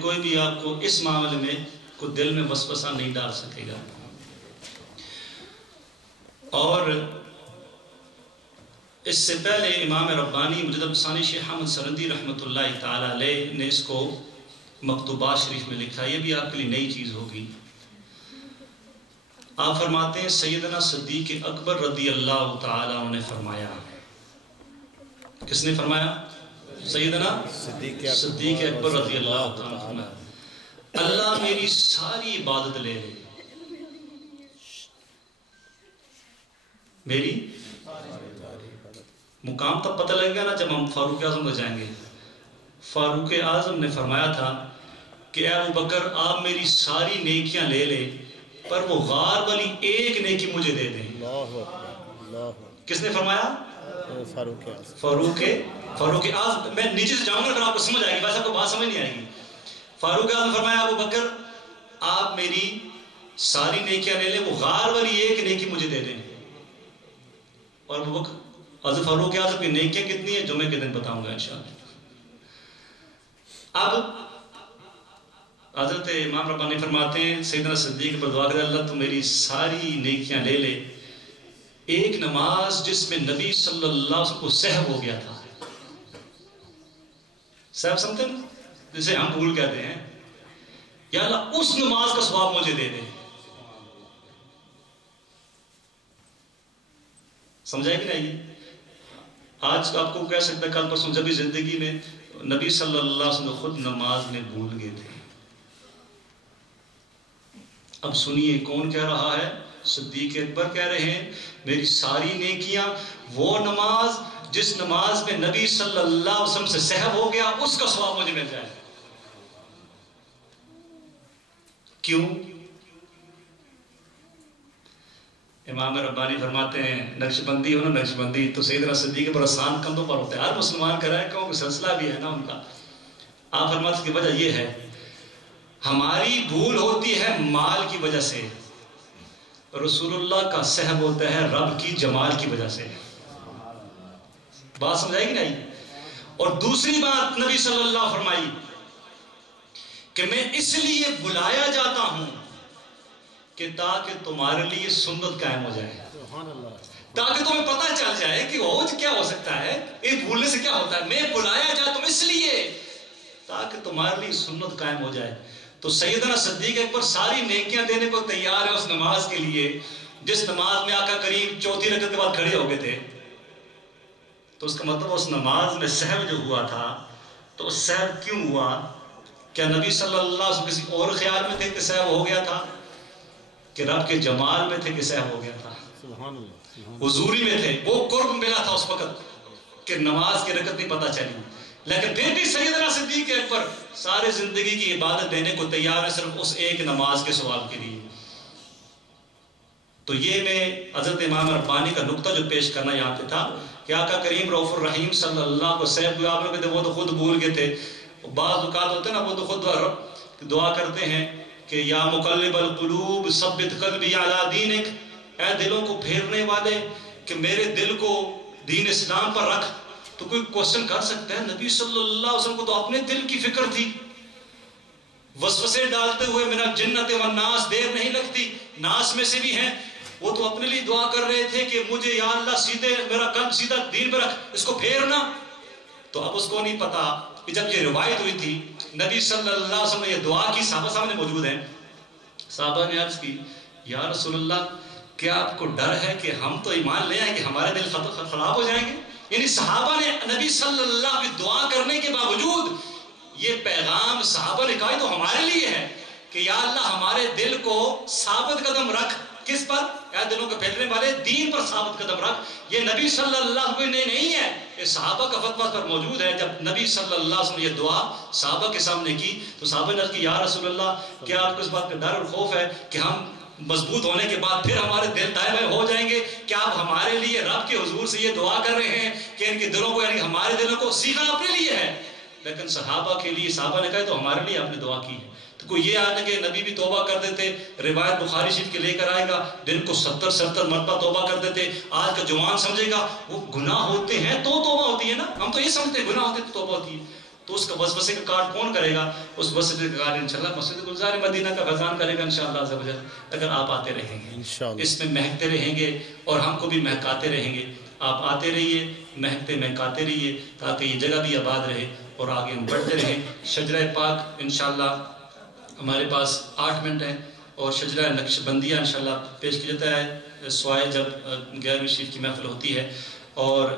کوئی بھی آپ کو اس معاملے میں کوئی دل میں وسوسہ نہیں ڈال سکے گا. اور اس سے پہلے امام ربانی مجدد ثانی شیخ احمد سرندی رحمۃ اللہ تعالی علیہ نے اس کو مکتوبات شریف میں لکھا. یہ بھی آپ کے لیے نئی چیز ہوگی. آپ فرماتے ہیں سیدنا صدیق اکبر رضی اللہ تعالی عنہ نے فرمایا. کس نے فرمایا؟ سیدنا صدیق اکبر رضی اللہ تعالی عنہ. اللہ میری ساری عبادت لے لے. میری مقام تب پتہ لگے گا نا جب ہم فاروق اعظم ہو جائیں گے. فاروق اعظم نے فرمایا تھا کہ اے ابو بکر آپ میری ساری نیکیاں لے لے پر وہ غار والی ایک نیکی مجھے دے دیں. کس نے فرمایا؟ فاروق اعظم. میں نیچے سے جاؤں گا پھر آپ کو سمجھ آئے گی، ویسے آپ کو بات سمجھ نہیں آئے گی. فاروق اعظم فرمایا ابو بکر آپ میری ساری نیکیاں لے لیں، وہ غار والی ایک نیکی مجھے دے دیں. اور ابو بکر حضرت فاروق اعظم کی نیکیاں کتنی ہیں جمعے کے دن بتاؤں گا انشاءاللہ. اب حضرت امام ربانی فرماتے ہیں سیدنا صدیق پر دعا کرے اللہ تو میری ساری نیکیاں لے لے ایک نماز جس میں نبی صلی اللہ علیہ وسلم کو سہو ہو گیا تھا. سہو سمجھتے ہیں جسے ہم بھول کہتے ہیں. یا اللہ اس نماز کا ثواب مجھے دے دے. سمجھائے کہ نہیں؟ آج آپ کو کہہ سکتا ہے کل پرسوں جب بھی زندگی میں نبی صلی اللہ علیہ وسلم خود نماز میں بھول گئے تھے. اب سنیے کون کہہ رہا ہے؟ صدیق اکبر کہہ رہے ہیں میری ساری نیکیاں وہ نماز جس نماز میں نبی صلی اللہ علیہ وسلم سے سہو ہو گیا اس کا ثواب مجھے مل جائے. کیوں؟ امام ربانی فرماتے ہیں نقش بندی ہو نا، نقش بندی تو سیدنا صدیق پر آسان کندھوں پر ہوتا ہے. ہر مسلمان کر رہا ہے کہ سلسلہ بھی ہے نا ان کا. آپ فرماتے کی وجہ یہ ہے ہماری بھول ہوتی ہے مال کی وجہ سے، رسول اللہ کا سہو ہوتا ہے رب کی جمال کی وجہ سے. بات سمجھائے گی نہیں؟ اور دوسری بات نبی صلی اللہ علیہ وسلم فرمائی کہ میں اس لیے بلایا جاتا ہوں کہ تاکہ تمہارے لیے سنت قائم ہو جائے، تاکہ تمہیں پتہ چل جائے کہ وہ کیا ہو سکتا ہے، اس بھولنے سے کیا ہوتا ہے. میں بلایا جاتا ہوں اس لیے تاکہ تمہارے لیے سنت قائم ہو جائے. تو سیدنا صدیق اکبر ساری نیکیاں دینے کو تیار ہے اس نماز کے لیے جس نماز میں آقا کریم چوتھی رکعت کے بعد کھڑے ہو گئے تھے. تو اس کا مطلب اس نماز میں سہو جو ہوا تھا تو اس سہو کیوں ہوا؟ کیا نبی صلی اللہ علیہ وسلم کسی اور خیال میں تھے کہ سہو ہو گیا تھا، کہ رب کے جمال میں تھے کہ سہو ہو گیا تھا؟ حضوری میں تھے، وہ قرب ملا تھا اس وقت کہ نماز کی رکعت نہیں پتہ چلی. لیکن پھر بھی سیدنا صدیق اکبر سارے زندگی کی عبادت دینے کو تیار ہے صرف اس ایک نماز کے ثواب کے لیے. تو یہ میں حضرت امام ربانی کا نقطہ جو پیش کرنا یہاں پہ تھا کہ آقا کریم رؤوف الرحیم صلی اللہ کو سیب آپ لوگ کہتے وہ تو خود بھول گئے تھے. بعض اوقات ہوتے ہیں نا وہ تو خود دعا کرتے ہیں کہ یا مقلب القلوب ثبت قلبی علی دینک، اے دلوں کو پھیرنے والے کہ میرے دل کو دین اسلام پر رکھ. تو کوئی کوشچن کر سکتا ہے نبی صلی اللہ علیہ وسلم کو تو اپنے دل کی فکر تھی، وسوسے ڈالتے ہوئے من الجنۃ والناس دیر نہیں لگتی، ناس میں سے بھی ہیں، وہ تو اپنے لیے دعا کر رہے تھے کہ مجھے یا اللہ سیدھے میرا قلب سیدھا دین پر رکھ، اس کو پھیرنا. تو اب اس کو نہیں پتا کہ جب یہ روایت ہوئی تھی نبی صلی اللہ علیہ وسلم نے یہ دعا کی، صحابہ سامنے موجود ہیں. صحابہ نے عرض کی یا رسول اللہ کیا آپ کو ڈر ہے کہ ہم تو ایمان لے آئیں کہ ہمارے دل خراب ہو جائیں گے؟ یعنی صحابہ نے نبی صلی اللہ علیہ وسلم دعا کرنے کے باوجود یہ پیغام صحابہ نے کہا تو ہمارے لیے ہے کہ یا اللہ ہمارے دل کو ثابت قدم رکھ. کس پر؟ اے دلوں کو پھیرنے والے دین پر ثابت قدم رکھ. یہ نبی صلی اللہ علیہ وسلم نے نہیں ہے، یہ صحابہ کا فتویٰ پر موجود ہے. جب نبی صلی اللہ علیہ وسلم نے یہ دعا صحابہ کے سامنے کی تو صحابہ نے کہا یا رسول اللہ کیا آپ کو اس بات کا ڈر اور خوف ہے کہ ہم مضبوط ہونے کے بعد پھر ہمارے دل دائیں ہو جائیں گے؟ کیا آپ ہمارے لیے رب کے حضور سے یہ دعا کر رہے ہیں کہ ان کے دلوں کو یعنی ہمارے دلوں کو سیکھنا اپنے لیے ہے؟ لیکن صحابہ کے لیے صحابہ نے کہا تو ہمارے لیے آپ نے دعا کی ہے. تو کوئی یہ آنے کہ نبی بھی توبہ کر دیتے، روایت بخاری شریف کے لے کر آئے گا دن کو 70 مرتبہ توبہ کر دیتے. آج کا جوان سمجھے گا وہ گناہ ہوتے ہیں تو توبہ ہوتی ہے نا، ہم تو یہ سمجھتے ہیں گناہ ہوتے تو توبہ ہوتی ہے. تو اس کا وسوسے کا کاٹ کون کرے گا؟ اس وسوسے کا کاٹ انشاءاللہ مسجد گلزار مدینہ کا فیضان کرے گا انشاءاللہ عز و جل، اگر آپ آتے رہیں گے، اس میں مہکتے رہیں گے اور ہم کو بھی مہکاتے رہیں گے۔ آپ آتے رہیے، مہکتے مہکاتے رہیے، تاکہ یہ جگہ بھی آباد رہے اور آگے ہم بڑھتے رہیں۔ شجرہ پاک انشاءاللہ ہمارے پاس 8 منٹ ہیں، اور شجرہ نقش بندیہ انشاءاللہ پیش کیا جاتا ہے سوائے جب 11ویں شریف کی محفل ہوتی ہے۔ اور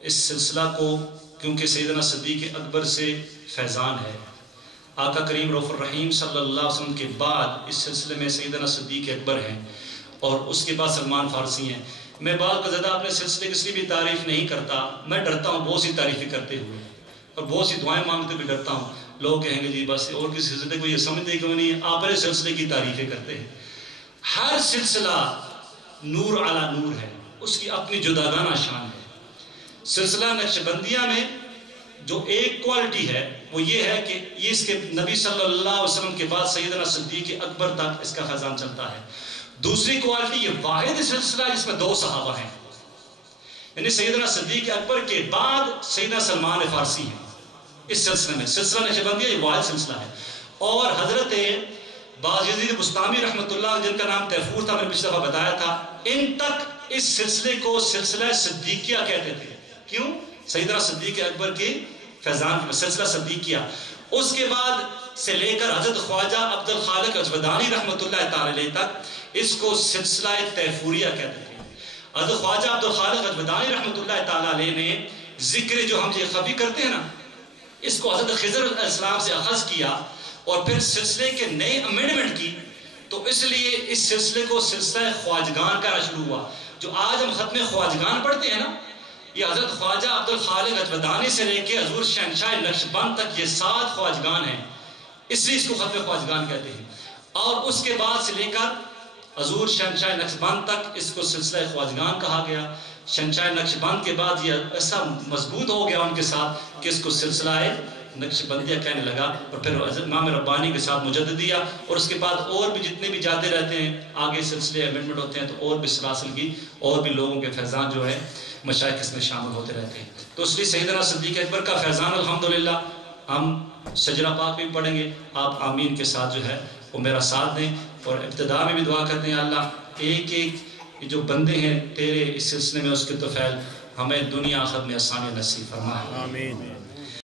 اس سلسلہ کو کیونکہ سیدنا صدیق اکبر سے فیضان ہے، آقا کریم رؤوف الرحیم صلی اللہ علیہ وسلم کے بعد اس سلسلے میں سیدنا صدیق اکبر ہیں، اور اس کے بعد سلمان فارسی ہیں۔ میں بعض کا زیادہ اپنے سلسلے کی اس لیے بھی تعریف نہیں کرتا، میں ڈرتا ہوں بہت سی تعریفیں کرتے ہوئے اور بہت سی دعائیں مانگتے بھی ڈرتا ہوں، لوگ کہیں گے جی بس اور کسی سلسلے کو یہ سمجھتے کیوں نہیں، آپ اپنے سلسلے کی تعریفیں کرتے ہیں۔ ہر سلسلہ نور علی نور ہے، اس کی اپنی جداگانہ شان ہے۔ سلسلہ نقش بندیہ میں جو ایک کوالٹی ہے وہ یہ ہے کہ یہ اس کے نبی صلی اللہ علیہ وسلم کے بعد سیدنا صدیق اکبر تک اس کا خزان چلتا ہے۔ دوسری کوالٹی یہ واحد سلسلہ جس میں 2 صحابہ ہیں، یعنی سیدنا صدیق اکبر کے بعد سیدنا سلمان فارسی ہیں اس سلسلے میں۔ سلسلہ نقش بندیہ یہ واحد سلسلہ ہے، اور حضرت بایزید بستامی رحمۃ اللہ جن کا نام تیفور تھا، میں نے پچھلی دفعہ بتایا تھا، ان تک اس سلسلے کو سلسلہ صدیقیہ کہتے تھے۔ کیوں؟ سیدنا صدیق اکبر کے فیضان میں سلسلہ صدیقیہ۔ اس کے بعد سے لے کر حضرت خواجہ عبد الخالق اجودانی رحمۃ اللہ تعالی علیہ تک اس کو سلسلہ تیفوریہ کہتے تھے۔ حضرت خواجہ عبد الخالق اجودانی رحمۃ اللہ تعالی علیہ نے ذکر جو ہم یہ خفی کرتے ہیں نا، اس کو حضرت خضر علیہ السلام سے اخذ کیا اور پھر سلسلے کے نئے امینڈمنٹ کی، تو اس لیے اس سلسلے کو سلسلہ خواجگان کا شروع ہوا۔ جو آج ہم ختم خواجگان پڑھتے ہیں نا، یہ حضرت خواجہ عبد الخالق اجودانی سے لے کے حضور شہنشاہ نقشبند تک یہ 7 خواجگان ہیں، اس لیے اس کو ختم خواجگان کہتے ہیں۔ اور اس کے بعد سے لے کر حضور شہنشاہ نقشبند تک اس کو سلسلہ خواجگان کہا گیا۔ شہنشاہ نقشبند کے بعد یہ ایسا مضبوط ہو گیا ان کے ساتھ کہ اس کو سلسلہ نقش بندیہ کہنے لگا، اور پھر حضرت امام ربانی کے ساتھ مجددیہ، اور اس کے بعد اور بھی جتنے بھی جاتے رہتے ہیں آگے سلسلے امینڈمنٹ ہوتے ہیں، تو اور بھی سلاسل کی اور بھی لوگوں کے فیضان جو ہے مشائخ اس میں شامل ہوتے رہتے ہیں۔ تو اس لیے سیدنا صدیق اکبر کا فیضان الحمدللہ ہم شجرہ پاک بھی پڑھیں گے، آپ آمین کے ساتھ جو ہے وہ میرا ساتھ دیں، اور ابتدا میں بھی دعا کرتے ہیں اللہ ایک ایک جو بندے ہیں تیرے اس سلسلے میں اس کے طفیل ہمیں دنیا آخرت میں آسانی نصیب فرمائے۔ آمین۔